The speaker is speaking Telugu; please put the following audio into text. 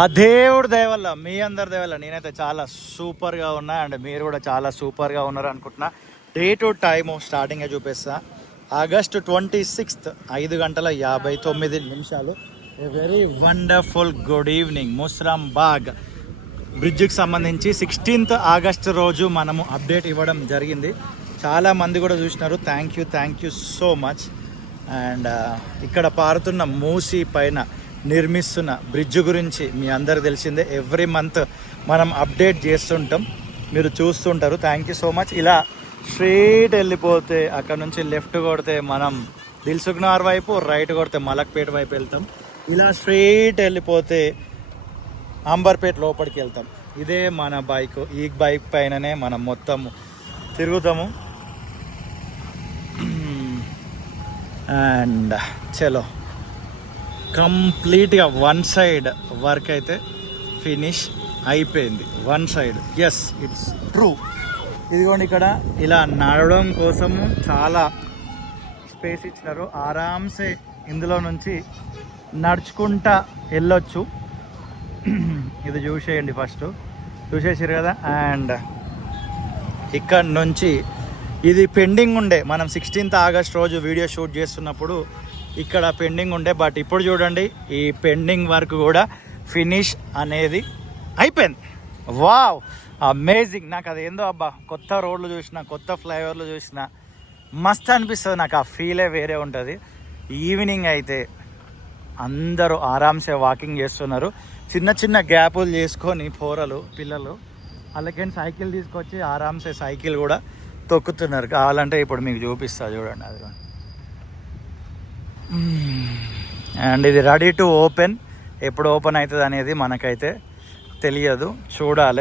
ఆ దేవుడి దయ వల్ల, మీ అందరి దయ వల్ల నేనైతే చాలా సూపర్గా ఉన్నా అండ్ మీరు కూడా చాలా సూపర్గా ఉన్నారు అనుకుంటున్నా. డేట్ టైము స్టార్టింగ్గా చూపిస్తా. August 26th 5:59. A very wonderful good evening. Musrambagh బ్రిడ్జ్కి సంబంధించి 16th ఆగస్ట్ రోజు మనము అప్డేట్ ఇవ్వడం జరిగింది. చాలా మంది కూడా చూసినారు. Thank you so much. And ఇక్కడ పారుతున్న మూసీ పైన నిర్మిస్తున్న బ్రిడ్జ్ గురించి మీ అందరికి తెలిసిందే. ఎవ్రీ మంత్ మనం అప్డేట్ చేస్తుంటాం, మీరు చూస్తుంటారు. Thank you so much. ఇలా స్ట్రైట్ వెళ్ళిపోతే అక్కడ నుంచి లెఫ్ట్ కొడితే మనం దిల్సుఖ్నగర్ వైపు, రైట్ కొడితే మలక్పేట వైపు వెళ్తాం. ఇలా స్ట్రైట్ వెళ్ళిపోతే అంబర్పేట లోపలికి వెళ్తాం. ఇదే మన బైక్. ఈ బైక్ పైననే మనం మొత్తం తిరుగుతాము. అండ్ చలో కంప్లీట్గా వన్ సైడ్ వర్క్ అయితే ఫినిష్ అయిపోయింది. One side, yes it's true. ఇదిగోండి ఇక్కడ ఇలా నడవడం కోసము చాలా స్పేస్ ఇచ్చినారు. ఆరామ్సే ఇందులో నుంచి నడుచుకుంటా వెళ్ళొచ్చు. ఇది చూసేయండి, ఫస్ట్ చూసేసారు కదా. అండ్ ఇక్కడ నుంచి ఇది పెండింగ్ ఉండే, మనం 16th ఆగస్ట్ రోజు వీడియో షూట్ చేస్తున్నప్పుడు ఇక్కడ పెండింగ్ ఉండే. బట్ ఇప్పుడు చూడండి, ఈ పెండింగ్ వర్క్ కూడా ఫినిష్ అనేది అయిపోయింది. Wow, amazing. నాకు అది ఏందో అబ్బా, కొత్త రోడ్లు చూసిన, కొత్త ఫ్లైఓవర్లు చూసిన మస్త్ అనిపిస్తుంది. నాకు ఆ ఫీలే వేరే ఉంటుంది. ఈవినింగ్ అయితే అందరూ ఆరామ్సే వాకింగ్ చేస్తున్నారు. చిన్న చిన్న గ్యాపులు చేసుకొని పోరలు పిల్లలు అలాగని సైకిల్ తీసుకొచ్చి ఆరామ్సే సైకిల్ కూడా తొక్కుతున్నారు. కావాలంటే ఇప్పుడు మీకు చూపిస్తా చూడండి. అది అండ్ ఇది రెడీ టు ఓపెన్. ఎప్పుడు ఓపెన్ అవుతుంది అనేది మనకైతే తెలియదు, చూడాలి.